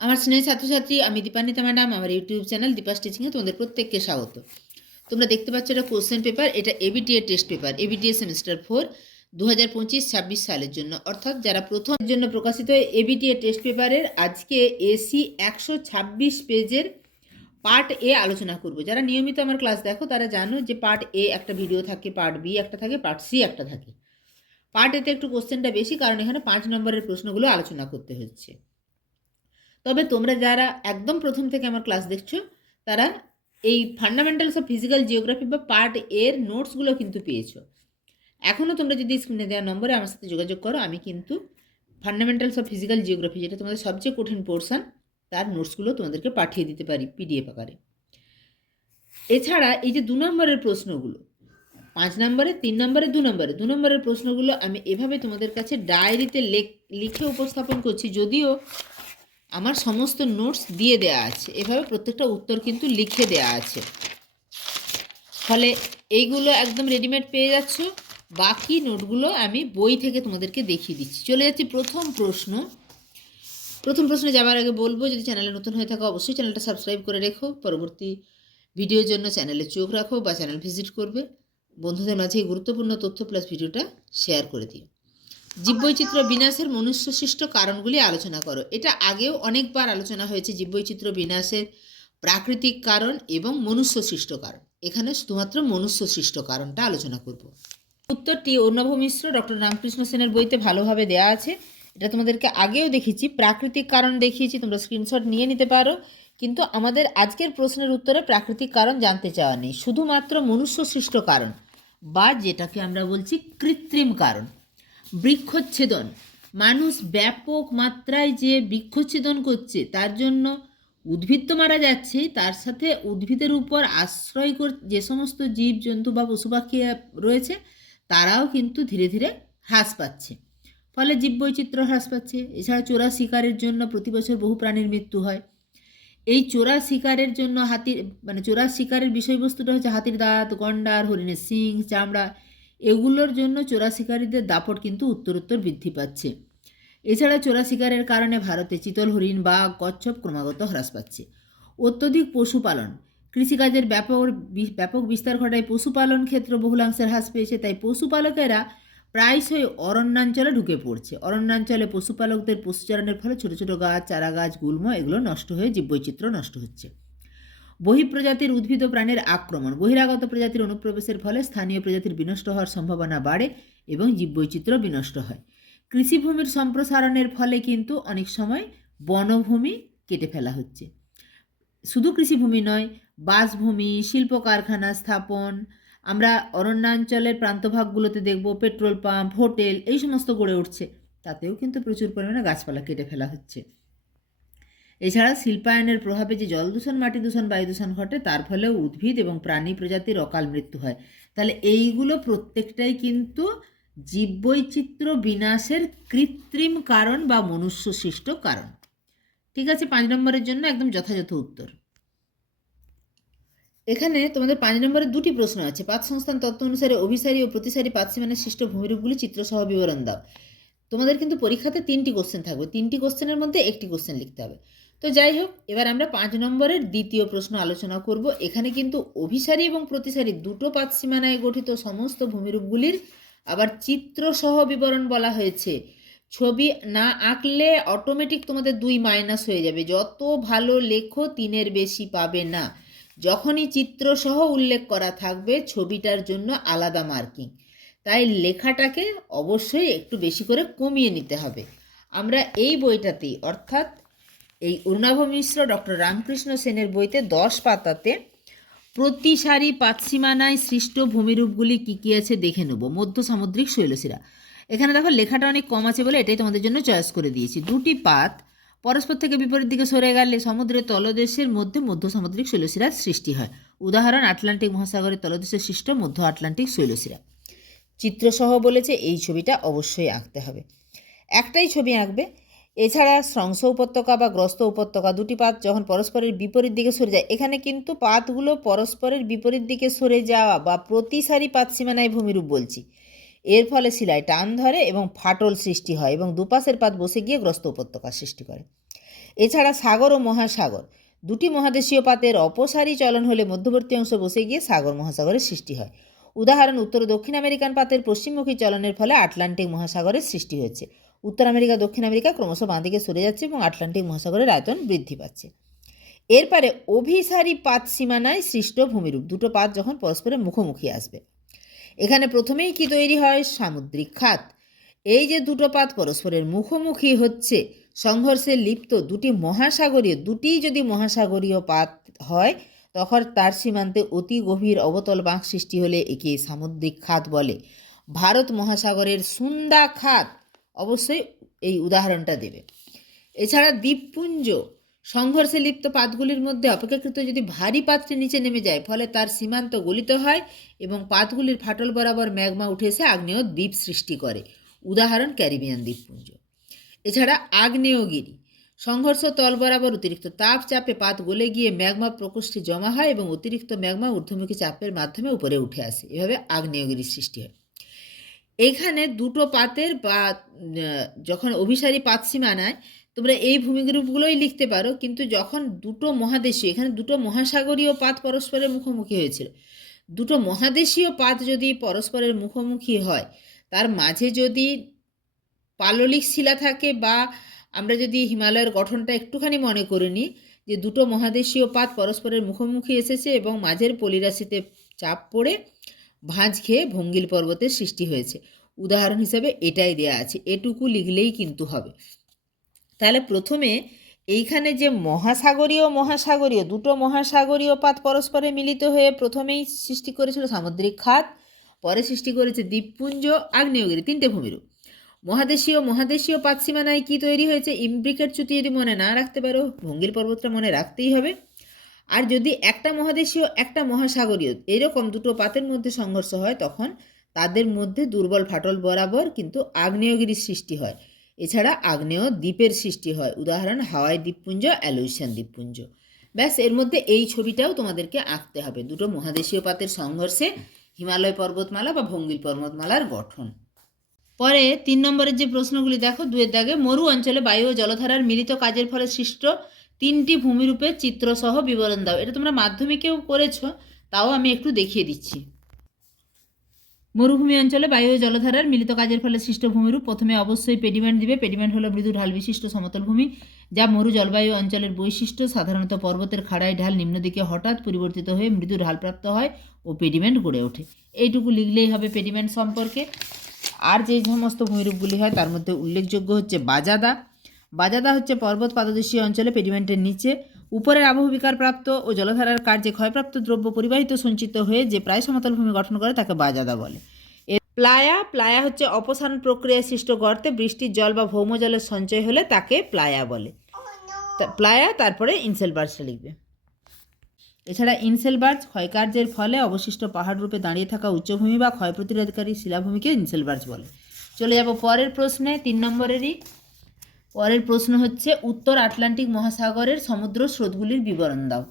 আমার স্নেহ ছাত্রছাত্রী, আমি দীপান্বিতা ম্যাডাম। আমার ইউটিউব চ্যানেল দীপাস টিচিংয়ে তোমাদের প্রত্যেককে স্বাগত। তোমরা দেখতে পাচ্ছ এটা কোশ্চেন পেপার, এটা ABTA test paper, ABTA semester 4 2025-26 সালের জন্য, অর্থাৎ যারা প্রথম জন্য প্রকাশিত এবিটিএ টেস্ট পেপারের আজকে এসি 126 পেজের পার্ট এ আলোচনা করব। যারা নিয়মিত আমার ক্লাস দেখো তারা জানো যে পার্ট এ একটা ভিডিও থাকে, পার্ট বি একটা থাকে, পার্ট সি একটা থাকে। পার্ট এতে একটু কোশ্চেনটা বেশি, কারণ এখানে 5 নম্বরের প্রশ্নগুলো আলোচনা করতে হচ্ছে। তবে তোমরা যারা একদম প্রথম থেকে আমার ক্লাস দেখছো তারা এই ফান্ডামেন্টালস অফ ফিজিক্যাল জিওগ্রাফি বা পার্ট এর নোটসগুলো কিন্তু পেয়েছো। এখনও তোমরা যদি স্ক্রিনে দেওয়া নম্বরে আমার সাথে যোগাযোগ করো, আমি কিন্তু ফান্ডামেন্টালস অফ ফিজিক্যাল জিওগ্রাফি, যেটা তোমাদের সবচেয়ে কঠিন পোর্শন, তার নোটসগুলো তোমাদেরকে পাঠিয়ে দিতে পারি পিডিএফ আকারে। এছাড়া এই যে 2 নম্বরের প্রশ্নগুলো, 5 নম্বরে, 3 নম্বরে, 2 নম্বরের প্রশ্নগুলো আমি এভাবে তোমাদের কাছে ডায়েরিতে লিখে উপস্থাপন করছি, যদিও আমার সমস্ত নোটস দিয়ে দেয়া আছে, এভাবে প্রত্যেকটা উত্তর কিন্তু লিখে দেয়া আছে, ফলে এইগুলো একদম রেডিমেড পেয়ে যাচ্ছ। বাকি নোটগুলো আমি বই থেকে তোমাদেরকে দেখিয়ে দিচ্ছি। চলে যাচ্ছি প্রথম প্রশ্নে যাওয়ার আগে বলবো, যদি চ্যানেলে নতুন হয়ে থাকো অবশ্যই চ্যানেলটা সাবস্ক্রাইব করে রেখো, পরবর্তী ভিডিওর জন্য চ্যানেলে চোখ রাখো বা চ্যানেল ভিজিট করবে। বন্ধুদের মাঝে এই গুরুত্বপূর্ণ তথ্য প্লাস ভিডিওটা শেয়ার করে দিও। জীববৈচিত্র্য বিনাশের মনুষ্যসৃষ্ট কারণগুলি আলোচনা করো। এটা আগেও অনেকবার আলোচনা হয়েছে, জীববৈচিত্র্য বিনাশের প্রাকৃতিক কারণ এবং মনুষ্যসৃষ্ট কারণ। এখানে শুধুমাত্র মনুষ্যসৃষ্ট কারণটা আলোচনা করব। উত্তরটি অর্ণব মিশ্র ডক্টর রামকৃষ্ণ সেনের বইতে ভালোভাবে দেয়া আছে। এটা তোমাদেরকে আগেও দেখিয়েছি, প্রাকৃতিক কারণ দেখিয়েছি, তোমরা স্ক্রিনশট নিয়ে নিতে পারো। কিন্তু আমাদের আজকের প্রশ্নের উত্তরে প্রাকৃতিক কারণ জানতে চাওয়া নেই, শুধুমাত্র মনুষ্যসৃষ্ট কারণ বা যেটাকে আমরা বলছি কৃত্রিম কারণ। বৃক্ষচ্ছেদন, মানুষ ব্যাপক মাত্রায় যে বৃক্ষচ্ছেদন করছে তার জন্য উদ্ভিদ তো মারা যাচ্ছে, তার সাথে উদ্ভিদের উপর আশ্রয় যে সমস্ত জীবজন্তু বা পশু পাখি রয়েছে তারাও কিন্তু ধীরে ধীরে হ্রাস পাচ্ছে, ফলে জীববৈচিত্র্য হ্রাস পাচ্ছে। এছাড়া চোরা শিকারের জন্য প্রতি বছর বহু প্রাণীর মৃত্যু হয়। এই চোরা শিকারের জন্য চোরা শিকারের বিষয়বস্তুটা হচ্ছে হাতির দাঁত, গন্ডার, হরিণের শিং, চামড়া, এগুলোর জন্য চোরা শিকারীদের দাপট কিন্তু উত্তরোত্তর বৃদ্ধি পাচ্ছে। এছাড়া চোরা শিকারের কারণে ভারতে চিতল, হরিণ, বাঘ, কচ্ছপ ক্রমাগত হ্রাস পাচ্ছে। অত্যধিক পশুপালন, কৃষিকাজের ব্যাপক বিস্তার ঘটায় পশুপালন ক্ষেত্র বহুলাংশে হ্রাস পেয়েছে। তাই পশুপালকেরা প্রায়শই অরণ্যাঞ্চলে ঢুকে পড়ছে। অরণ্যাঞ্চলে পশুপালকদের পশুচারণের ফলে ছোটো ছোটো গাছ, চারা গাছ, গুল্ম এগুলো নষ্ট হয়ে জীববৈচিত্র্য নষ্ট হচ্ছে। বহিঃপ্রজাতির উদ্ভিদ ও প্রাণীর আক্রমণ, বহিরাগত প্রজাতির অনুপ্রবেশের ফলে স্থানীয় প্রজাতির বিনষ্ট হওয়ার সম্ভাবনা বাড়ে এবং জীববৈচিত্র্য বিনষ্ট হয়। কৃষিভূমির সম্প্রসারণের ফলে কিন্তু অনেক সময় বনভূমি কেটে ফেলা হচ্ছে। শুধু কৃষিভূমি নয়, বাসভূমি, শিল্প কারখানা স্থাপন, আমরা অরণ্যাঞ্চলের প্রান্তভাগগুলোতে দেখব পেট্রোল পাম্প, হোটেল এই সমস্ত গড়ে উঠছে, তাতেও কিন্তু প্রচুর পরিমাণে গাছপালা কেটে ফেলা হচ্ছে। এছাড়া শিল্পায়নের প্রভাবে যে জল দূষণ, মাটি দূষণ, বায়ু দূষণ ঘটে, তার ফলেও উদ্ভিদ এবং প্রাণী প্রজাতির অকাল মৃত্যু হয়। তাহলে এইগুলো প্রত্যেকটাই কিন্তু জীববৈচিত্র্য বিনাশের কৃত্রিম কারণ বা মনুষ্যসৃষ্ট কারণ। ঠিক আছে, 5 নম্বরের জন্য একদম যথাযথ উত্তর। এখানে তোমাদের 5 নম্বরের 2টি প্রশ্ন আছে। পাত সংস্থান তত্ত্ব অনুসারে অভিসারী ও প্রতিসারী পাতসীমানার সৃষ্ট ভূমিরূপগুলি চিত্রসহ বিবরণ দাও। তোমাদের কিন্তু পরীক্ষাতে 3টি কোশ্চেন থাকবে, 3টি কোশ্চেনের মধ্যে একটি কোশ্চেন লিখতে হবে। তো যাই হোক, এবার আমরা 5 নম্বরের দ্বিতীয় প্রশ্ন আলোচনা করব। এখানে কিন্তু অভিসারী এবং প্রতিসারী দুটো পাতসীমানায় গঠিত সমস্ত ভূমিরূপগুলির আবার চিত্রসহ বিবরণ বলা হয়েছে। ছবি না আঁকলে অটোমেটিক তোমাদের 2 মাইনাস হয়ে যাবে, যত ভালো লেখো 3-এর বেশি পাবে না। যখনই চিত্রসহ উল্লেখ করা থাকবে ছবিটার জন্য আলাদা মার্কিং, তাই লেখাটাকে অবশ্যই একটু বেশি করে কমিয়ে নিতে হবে। আমরা এই বইটাতেই, অর্থাৎ এই অর্ণব মিশ্র ডক্টর রামকৃষ্ণ সেনের বইতে 10 পাতাতে প্রতিসারী পাতসীমানায় সৃষ্ট ভূমিরূপগুলি কী কী আছে দেখে নেব। মধ্য সামুদ্রিক শৈলশিরা, এখানে দেখো লেখাটা অনেক কম আছে বলে এটাই তোমাদের জন্য চয়েস করে দিয়েছি। 2টি পাত পরস্পর থেকে বিপরীত দিকে সরে গেলে সমুদ্রের তলদেশের মধ্যে মধ্য সামুদ্রিক শৈলশিরার সৃষ্টি হয়। উদাহরণ আটলান্টিক মহাসাগরের তলদেশে সৃষ্ট মধ্য আটলান্টিক শৈলশিরা। চিত্রসহ বলেছে, এই ছবিটা অবশ্যই আঁকতে হবে, একটাই ছবি আঁকবে। এছাড়া স্রংস উপত্যকা বা গ্রস্ত উপত্যকা, 2টি পাত যখন পরস্পরের বিপরীত দিকে সরে যায়, এখানে কিন্তু পাতগুলো পরস্পরের বিপরীত দিকে সরে যাওয়া বা প্রতিসারী পাতসীমানায় ভূমিরূপ বলছি। এর ফলে শিলায় টান ধরে এবং ফাটল সৃষ্টি হয় এবং দুপাশের পাত বসে গিয়ে গ্রস্ত উপত্যকার সৃষ্টি করে। এছাড়া সাগর ও মহাসাগর দুটি মহাদেশীয় পাতের অপসারী চলন হলে মধ্যবর্তী অংশ বসে গিয়ে সাগর মহাসাগরের সৃষ্টি হয়। উদাহরণ, উত্তর ও দক্ষিণ আমেরিকান পাতের পশ্চিমমুখী চলনের ফলে আটলান্টিক মহাসাগরের সৃষ্টি হয়েছে। উত্তর আমেরিকা দক্ষিণ আমেরিকা ক্রমশ বাঁ দিকে সরে যাচ্ছে এবং আটলান্টিক মহাসাগরের আয়তন বৃদ্ধি পাচ্ছে। এরপরে অভিসারী পাত সীমানায় সৃষ্ট ভূমিরূপ, দুটো পাত যখন পরস্পরের মুখোমুখি আসবে। এখানে প্রথমেই কি তৈরি হয়? সামুদ্রিক খাত। এই যে দুটো পাত পরস্পরের মুখোমুখি হচ্ছে, সংঘর্ষে লিপ্ত দুটি যদি মহাসাগরীয় পাত হয়, তখন তার সীমান্তে অতি গভীর অবতল বাঁক সৃষ্টি হলে একে সামুদ্রিক খাত বলে। ভারত মহাসাগরের সুন্দা খাত অবশ্যই এই উদাহরণটা দেবে। এছাড়া দ্বীপপুঞ্জ, সংঘর্ষে লিপ্ত পাতগুলির মধ্যে অপেক্ষাকৃত যদি ভারী পাতটি নিচে নেমে যায়, ফলে তার সীমান্ত গলিত হয় এবং পাতগুলির ফাটল বরাবর ম্যাগমা উঠে এসে আগ্নেয় দ্বীপ সৃষ্টি করে। উদাহরণ, ক্যারিবিয়ান দ্বীপপুঞ্জ। এছাড়া আগ্নেয়গিরি, সংঘর্ষ তল বরাবর অতিরিক্ত তাপ চাপে পাত গলে গিয়ে ম্যাগমা প্রকোষ্ঠে জমা হয় এবং অতিরিক্ত ম্যাগমা ঊর্ধ্বমুখী চাপের মাধ্যমে উপরে উঠে আসে। এভাবে আগ্নেয়গিরির সৃষ্টি হয়। এখানে দুটো পাতের বা যখন অভিসারী পাত সীমানায় তোমরা এই ভূমিরূপগুলোই লিখতে পারো, কিন্তু যখন দুটো মহাদেশীয়, এখানে দুটো মহাসাগরীয় পাত পরস্পরের মুখোমুখি হয়েছিল, দুটো মহাদেশীয় পাত যদি পরস্পরের মুখোমুখি হয়, তার মাঝে যদি পাললিক শিলা থাকে, বা আমরা যদি হিমালয়ের গঠনটা একটুখানি মনে করে নিই, যে দুটো মহাদেশীয় পাত পরস্পরের মুখোমুখি এসেছে এবং মাঝের পলিরাশিতে চাপ পড়ে ভাঁজ খেয়ে ভঙ্গিল পর্বতের সৃষ্টি হয়েছে। উদাহরণ হিসেবে এটাই দেয়া আছে, এটুকু লিখলেই কিন্তু হবে। তাহলে প্রথমে এইখানে যে মহাসাগরীয় দুটো মহাসাগরীয় পাত পরস্পরে মিলিত হয়ে প্রথমেই সৃষ্টি করেছিল সামুদ্রিক খাত, পরে সৃষ্টি করেছে দ্বীপপুঞ্জ, আগ্নেয়গিরি, তিনটে ভূমিরূপ। মহাদেশীয় পাত সীমানায় কি তৈরি হয়েছে? ইমব্রিকেট চ্যুতি যদি মনে না রাখতে পারো, ভঙ্গিল পর্বতটা মনে রাখতেই হবে। আর যদি একটা মহাদেশীয় একটা মহাসাগরীয় এরকম দুটো পাতের মধ্যে সংঘর্ষ হয়, তখন তাদের মধ্যে দুর্বল ফাটল বরাবর কিন্তু আগ্নেয়গিরির সৃষ্টি হয়। এছাড়া আগ্নেয় দ্বীপের সৃষ্টি হয়। উদাহরণ, হাওয়াই দ্বীপপুঞ্জ, অ্যালুইসিয়ান দ্বীপপুঞ্জ। ব্যাস, এর মধ্যে এই ছবিটাও তোমাদেরকে আঁকতে হবে, দুটো মহাদেশীয় পাতের সংঘর্ষে হিমালয় পর্বতমালা বা ভঙ্গিল পর্বতমালার গঠন। পরে 3 নম্বরের যে প্রশ্নগুলি দেখো, 2 দাগে মরু অঞ্চলে বায়ু ও জলধারার মিলিত কাজের ফলে সৃষ্ট 3টি ভূমিরূপের চিত্রসহ বিবরণ দাও। এটা তোমরা মাধ্যমিকেও করেছো, তাও আমি একটু দেখিয়ে দিচ্ছি। মরুভূমি অঞ্চলে বায়ু ও জলধারার মিলিত কাজের ফলে সৃষ্ট ভূমিরূপ, প্রথমে অবশ্যই পেডিমেন্ট দিবে। পেডিমেন্ট হলো মৃদু ঢাল বিশিষ্ট সমতল ভূমি, যা মরু জলবায়ু অঞ্চলের বৈশিষ্ট্য। সাধারণত পর্বতের খাড়াই ঢাল নিম্নদিকে হঠাৎ পরিবর্তিত হয়ে মৃদু ঢালপ্রাপ্ত হয় ও পেডিমেন্ট গড়ে ওঠে। এইটুকু লিখলেই হবে পেডিমেন্ট সম্পর্কে। আর যে সমস্ত ভূমিরূপগুলি হয় তার মধ্যে উল্লেখযোগ্য হচ্ছে বাজাদা। বাজাদা হচ্ছে পর্বত পাদদেশীয় অঞ্চলে পেডিমেন্টের নিচে উপরের আবহবিকার প্রাপ্ত ও জলধারার কার্যে ক্ষয়প্রাপ্ত দ্রব্য পরিবাহিত সঞ্চিত হয়ে যে প্রায় সমতল ভূমি গঠন করে তাকে বাজাদা বলে। প্লায়া হচ্ছে অপসারণ প্রক্রিয়ায় সৃষ্ট গর্তে বৃষ্টির জল বা ভৌম জলের সঞ্চয় হলে তাকে প্লায়া বলে। প্লায়া, তারপরে ইনসেলবার্জটা লিখবে। এছাড়া ইনসেলবার্জ ক্ষয়কার্যের ফলে অবশিষ্ট পাহাড় রূপে দাঁড়িয়ে থাকা উচ্চভূমি বা ক্ষয় প্রতিরোধকারী শিলাভূমিকে ইনসেলবার্জ বলে। চলে যাব পরের প্রশ্নে, 3 নম্বরেরই। পরের প্রশ্ন হচ্ছে, উত্তর আটলান্টিক মহাসাগরের সমুদ্র স্রোতগুলির বিবরণ দাও।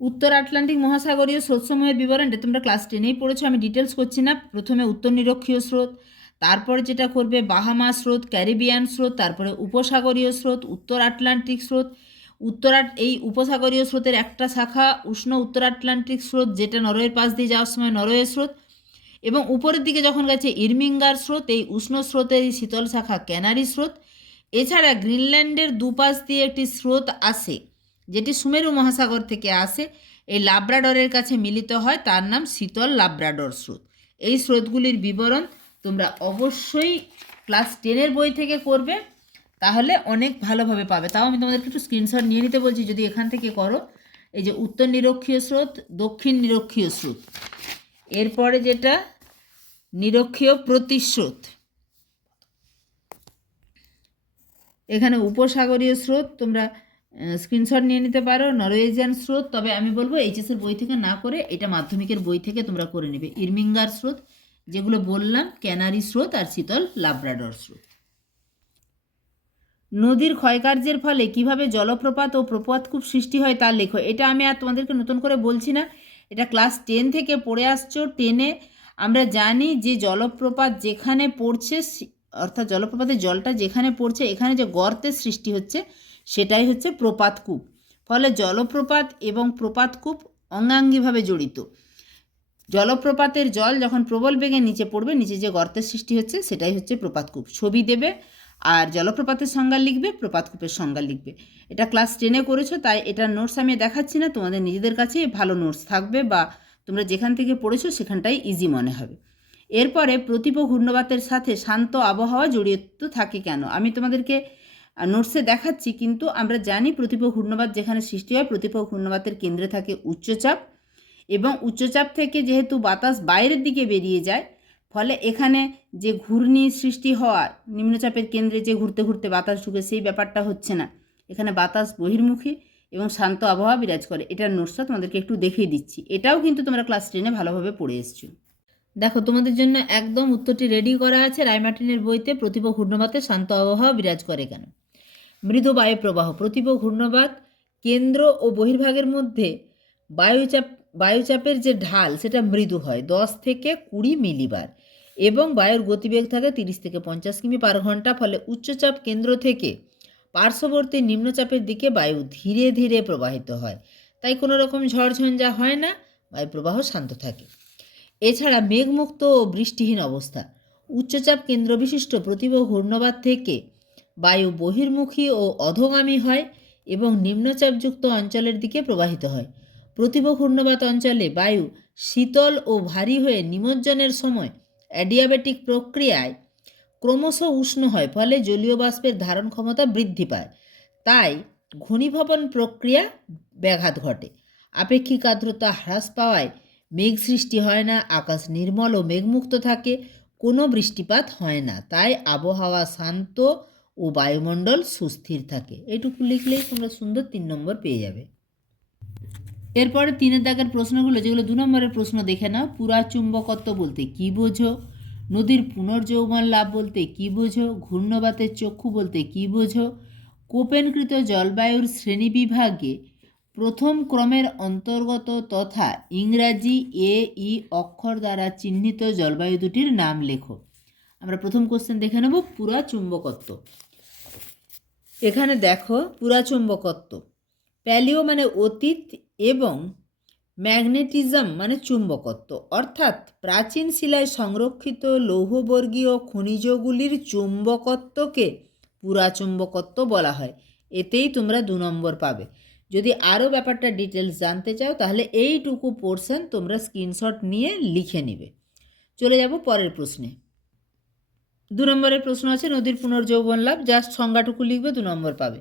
উত্তর আটলান্টিক মহাসাগরীয় স্রোতসমূহের বিবরণটা তোমরা ক্লাস 10এই পড়েছো, আমি ডিটেলস করছি না। প্রথমে উত্তর নিরক্ষীয় স্রোত, তারপরে যেটা করবে বাহামা স্রোত, ক্যারিবিয়ান স্রোত, তারপরে উপসাগরীয় স্রোত, উত্তর আটলান্টিক স্রোত। এই উপসাগরীয় স্রোতের একটা শাখা উষ্ণ উত্তর আটলান্টিক স্রোত, যেটা নরওয়ের পাশ দিয়ে যাওয়ার সময় নরওয়ে স্রোত, এবং উপরের দিকে যখন গেছে ইরমিঙ্গার স্রোত, এই উষ্ণ স্রোতের এই শীতল শাখা ক্যানারি স্রোত। এছাড়া গ্রিনল্যান্ডের দুপাশ দিয়ে একটি স্রোত আসে, যেটি সুমেরু মহাসাগর থেকে আসে, এই লাব্রাডরের কাছে মিলিত হয়, তার নাম শীতল লাব্রাডর স্রোত। এই স্রোতগুলির বিবরণ তোমরা অবশ্যই ক্লাস 10-এর বই থেকে করবে, তাহলে অনেক ভালোভাবে পাবে। তাও আমি তোমাদেরকে একটু স্ক্রিনশট নিয়ে নিতে বলছি, যদি এখান থেকে করো। এই যে উত্তর নিরক্ষীয় স্রোত, দক্ষিণ নিরক্ষীয় স্রোত, এরপরে যেটা নিরক্ষীয় প্রতিস্রোত, এখানে উপসাগরীয় স্রোত তোমরা স্ক্রিনশট নিয়ে নিতে পারো, নরওয়েজিয়ান স্রোত। তবে আমি বলবো এইচএসের বই থেকে না করে এটা মাধ্যমিকের বই থেকে তোমরা করে নেবে। ইরমিঙ্গার স্রোত যেগুলো বললাম, ক্যানারি স্রোত আর শীতল লাব্রাডর স্রোত। নদীর ক্ষয়কার্যের ফলে কিভাবে জলপ্রপাত ও প্রপাতকূপ সৃষ্টি হয় তা লেখো। এটা আমি আর তোমাদেরকে নতুন করে বলছি না, এটা ক্লাস 10 থেকে পড়ে আসছো। 10-এ আমরা জানি যে জলপ্রপাত যেখানে পড়ছে, অর্থাৎ জলপ্রপাতের জলটা যেখানে পড়ছে, এখানে যে গর্তের সৃষ্টি হচ্ছে সেটাই হচ্ছে প্রপাতকূপ। ফলে জলপ্রপাত এবং প্রপাতকূপ অঙ্গাঙ্গিভাবে জড়িত। জলপ্রপাতের জল যখন প্রবল বেগে নিচে পড়বে, নিচে যে গর্তের সৃষ্টি হচ্ছে সেটাই হচ্ছে প্রপাতকূপ। ছবি দেবে আর জলপ্রপাতের সংজ্ঞা লিখবে, প্রপাতকূপের সংজ্ঞা লিখবে। এটা ক্লাস 10-এ করেছো, তাই এটার নোটস আমি দেখাচ্ছি না, তোমাদের নিজেদের কাছে ভালো নোটস থাকবে বা তোমরা যেখান থেকে পড়েছো সেখানটাই ইজি মনে হবে। এরপরে প্রতিপ ঘূর্ণবাতের সাথে শান্ত আবহাওয়া জড়িত থাকে কেন, আমি তোমাদেরকে নোটসে দেখাচ্ছি। কিন্তু আমরা জানি প্রতিপ ঘূর্ণবাত যেখানে সৃষ্টি হয়, প্রতিপ ঘূর্ণবাতের কেন্দ্রে থাকে উচ্চচাপ, এবং উচ্চচাপ থেকে যেহেতু বাতাস বাইরের দিকে বেরিয়ে যায়, ফলে এখানে যে ঘূর্ণি সৃষ্টি হওয়া, নিম্নচাপের কেন্দ্রে যে ঘুরতে ঘুরতে বাতাস ঢুকে, সেই ব্যাপারটা হচ্ছে না। এখানে বাতাস বহির্মুখী এবং শান্ত আবহাওয়া বিরাজ করে। এটার নোটসটা তোমাদেরকে একটু দেখিয়ে দিচ্ছি। এটাও কিন্তু তোমরা ক্লাস 10-এ ভালোভাবে পড়ে এসছো। দেখো, তোমাদের জন্য একদম উত্তরটি রেডি করা আছে রায়মার্টিনের বইতে। প্রতিপ ঘূর্ণবাতে শান্ত আবহাওয়া বিরাজ করে কেন? মৃদু বায়ু প্রবাহ। প্রতিপ ঘূর্ণবাত কেন্দ্র ও বহির্ভাগের মধ্যে বায়ুচাপের যে ঢাল সেটা মৃদু হয় 10 থেকে 20 মিলিবার, এবং বায়ুর গতিবেগ থাকে 30 থেকে 50 কিমি পার ঘন্টা। ফলে উচ্চচাপ কেন্দ্র থেকে পার্শ্ববর্তী নিম্নচাপের দিকে বায়ু ধীরে ধীরে প্রবাহিত হয়, তাই কোনো রকম ঝড়ঝঞ্ঝা হয় না, বায়ু প্রবাহ শান্ত থাকে। এছাড়া মেঘমুক্ত ও বৃষ্টিহীন অবস্থা। উচ্চচাপ কেন্দ্রবিশিষ্ট প্রতিপ ঘূর্ণবাত থেকে বায়ু বহির্মুখী ও অধোগামী হয় এবং নিম্নচাপযুক্ত অঞ্চলের দিকে প্রবাহিত হয়। প্রতিপ ঘূর্ণবাত অঞ্চলে বায়ু শীতল ও ভারী হয়ে নিমজ্জনের সময় অ্যাডিয়াবেটিক প্রক্রিয়ায় ক্রমশ উষ্ণ হয়, ফলে জলীয় বাষ্পের ধারণ ক্ষমতা বৃদ্ধি পায়, তাই ঘনীভবন প্রক্রিয়া ব্যাঘাত ঘটে। আপেক্ষিক আর্দ্রতা হ্রাস পাওয়ায় মেঘ সৃষ্টি হয় না, আকাশ নির্মল ও মেঘমুক্ত থাকে, কোনো বৃষ্টিপাত হয় না, তাই আবহাওয়া শান্ত ও বায়ুমণ্ডল সুস্থির থাকে। এইটুকু লিখলেই তোমরা সুন্দর 3 নম্বর পেয়ে যাবে। এরপরে 3-এর দাগের প্রশ্নগুলো, যেগুলো 2 নম্বরের প্রশ্ন দেখে নাও। পুরাচুম্বকত্ব বলতে কী বোঝো? নদীর পুনর্যৌবন লাভ বলতে কী বোঝো? ঘূর্ণবাতের চক্ষু বলতে কী বোঝো? কোপেনকৃত জলবায়ুর শ্রেণীবিভাগে প্রথম ক্রমের অন্তর্গত তথা ইংরাজি ই অক্ষর দ্বারা চিহ্নিত জলবায়ু দুটির নাম লেখো। আমরা প্রথম কোশ্চেন দেখে নেব, পুরাচুম্বকত্ব। এখানে দেখো, পুরাচুম্বকত্ব, প্যালিও মানে অতীত এবং ম্যাগনেটিজম মানে চুম্বকত্ব, অর্থাৎ প্রাচীন শিলায় সংরক্ষিত লৌহবর্গীয় খনিজগুলির চুম্বকত্বকে পুরাচুম্বকত্ব বলা হয়। এতেই তোমরা 2 নম্বর পাবে। যদি আরও ব্যাপারটা ডিটেলস জানতে চাও তাহলে এইটুকু পোর্শন তোমরা স্ক্রিনশট নিয়ে লিখে নিবে। চলে যাব পরের প্রশ্নে। 2 নম্বরের প্রশ্ন আছে নদীর পুনর্যৌবন লাভ, জাস্ট সংজ্ঞাটুকু লিখবে, 2 নম্বর পাবে।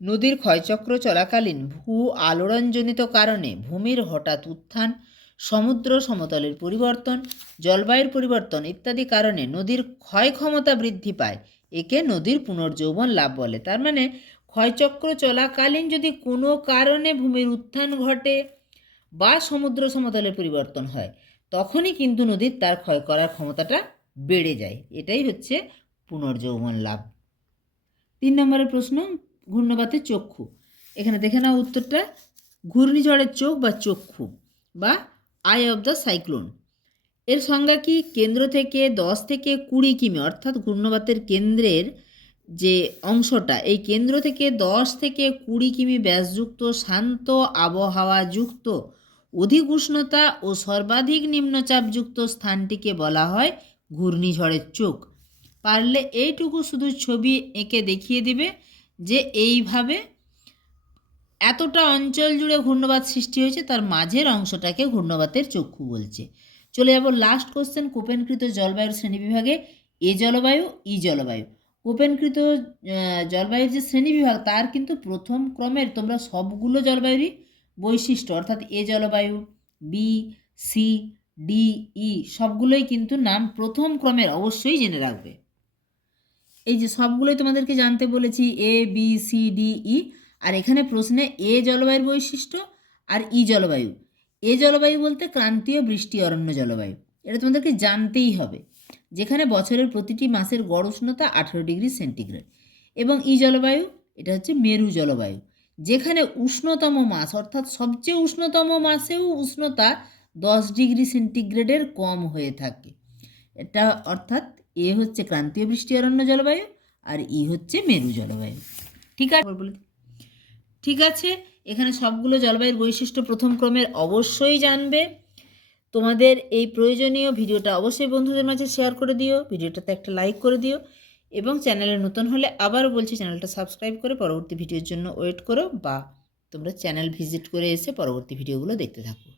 নদীর ক্ষয়চক্র চলাকালীন ভূ আলোড়নজনিত কারণে ভূমির হঠাৎ উত্থান, সমুদ্র সমতলের পরিবর্তন, জলবায়ুর পরিবর্তন ইত্যাদি কারণে নদীর ক্ষয় ক্ষমতা বৃদ্ধি পায়, একে নদীর পুনর্যৌবন লাভ বলে। তার মানে ক্ষয়চক্র চলাকালীন যদি কোনো কারণে ভূমির উত্থান ঘটে বা সমুদ্র সমতলের পরিবর্তন হয়, তখনই কিন্তু নদীর তার ক্ষয় করার ক্ষমতাটা বেড়ে যায়। এটাই হচ্ছে পুনর্যৌবন লাভ। 3 নম্বরের প্রশ্ন, ঘূর্ণবাতের চক্ষু। এখানে দেখে নাও উত্তরটা। ঘূর্ণিঝড়ের চোখ বা চক্ষু বা আই অফ দ্য সাইক্লোন, এর সংজ্ঞা কি? কেন্দ্র থেকে 10 থেকে 20 কিমি, অর্থাৎ ঘূর্ণবাতের কেন্দ্রের যে অংশটা, এই কেন্দ্র থেকে 10 থেকে 20 কিমি ব্যাসযুক্ত শান্ত আবহাওয়াযুক্ত অধিক উষ্ণতা ও সর্বাধিক নিম্নচাপযুক্ত স্থানটিকে বলা হয় ঘূর্ণিঝড়ের চোখ। পারলে এইটুকু শুধু ছবি এঁকে দেখিয়ে দিবে যে এইভাবে এতটা অঞ্চল জুড়ে ঘূর্ণবাত সৃষ্টি হয়েছে, তার মাঝের অংশটাকে ঘূর্ণবাতের চক্ষু বলছে। চলে যাব লাস্ট কোশ্চেন, কোপেনকৃত জলবায়ুর শ্রেণীবিভাগে এ জলবায়ু, ই জলবায়ু। কোপেনকৃত জলবায়ুর যে শ্রেণীবিভাগ, তার কিন্তু প্রথম ক্রমের তোমরা সবগুলো জলবায়ুরই বৈশিষ্ট্য, অর্থাৎ এ জলবায়ু, বি, সি, ডি, ই সবগুলোই কিন্তু নাম প্রথম ক্রমের অবশ্যই জেনে রাখবে। এই যে সবগুলোই তোমাদেরকে জানতে বলেছি, এ, বি, সি, ডি, ই। আর এখানে প্রশ্নে এ জলবায়ুর বৈশিষ্ট্য আর ই জলবায়ু। এ জলবায়ু বলতে ক্রান্তীয় বৃষ্টি অরণ্য জলবায়ু, এটা তোমাদেরকে জানতেই হবে, যেখানে বছরের প্রতিটি মাসের গড় উষ্ণতা 18 ডিগ্রি সেন্টিগ্রেড। এবং ই জলবায়ু, এটা হচ্ছে মেরু জলবায়ু, যেখানে উষ্ণতম মাস, অর্থাৎ সবচেয়ে উষ্ণতম মাসেও উষ্ণতা 10 ডিগ্রি সেন্টিগ্রেডের কম হয়ে থাকে। এটা অর্থাৎ এ হচ্ছে ক্রান্তীয় বৃষ্টি অরণ্য জলবায়ু আর ই হচ্ছে মেরু জলবায়ু। ঠিক আছে, বলে ঠিক আছে, এখানে সবগুলো জলবায়ুর বৈশিষ্ট্য প্রথম ক্রমের অবশ্যই জানবে। তোমাদের এই প্রয়োজনীয় ভিডিওটা অবশ্যই বন্ধুদের মাঝে শেয়ার করে দিও, ভিডিওটাতে একটা লাইক করে দিও এবং চ্যানেলে নতুন হলে আবারও বলছি চ্যানেলটা সাবস্ক্রাইব করে পরবর্তী ভিডিওর জন্য ওয়েট করো বা তোমরা চ্যানেল ভিজিট করে এসে পরবর্তী ভিডিওগুলো দেখতে থাকো।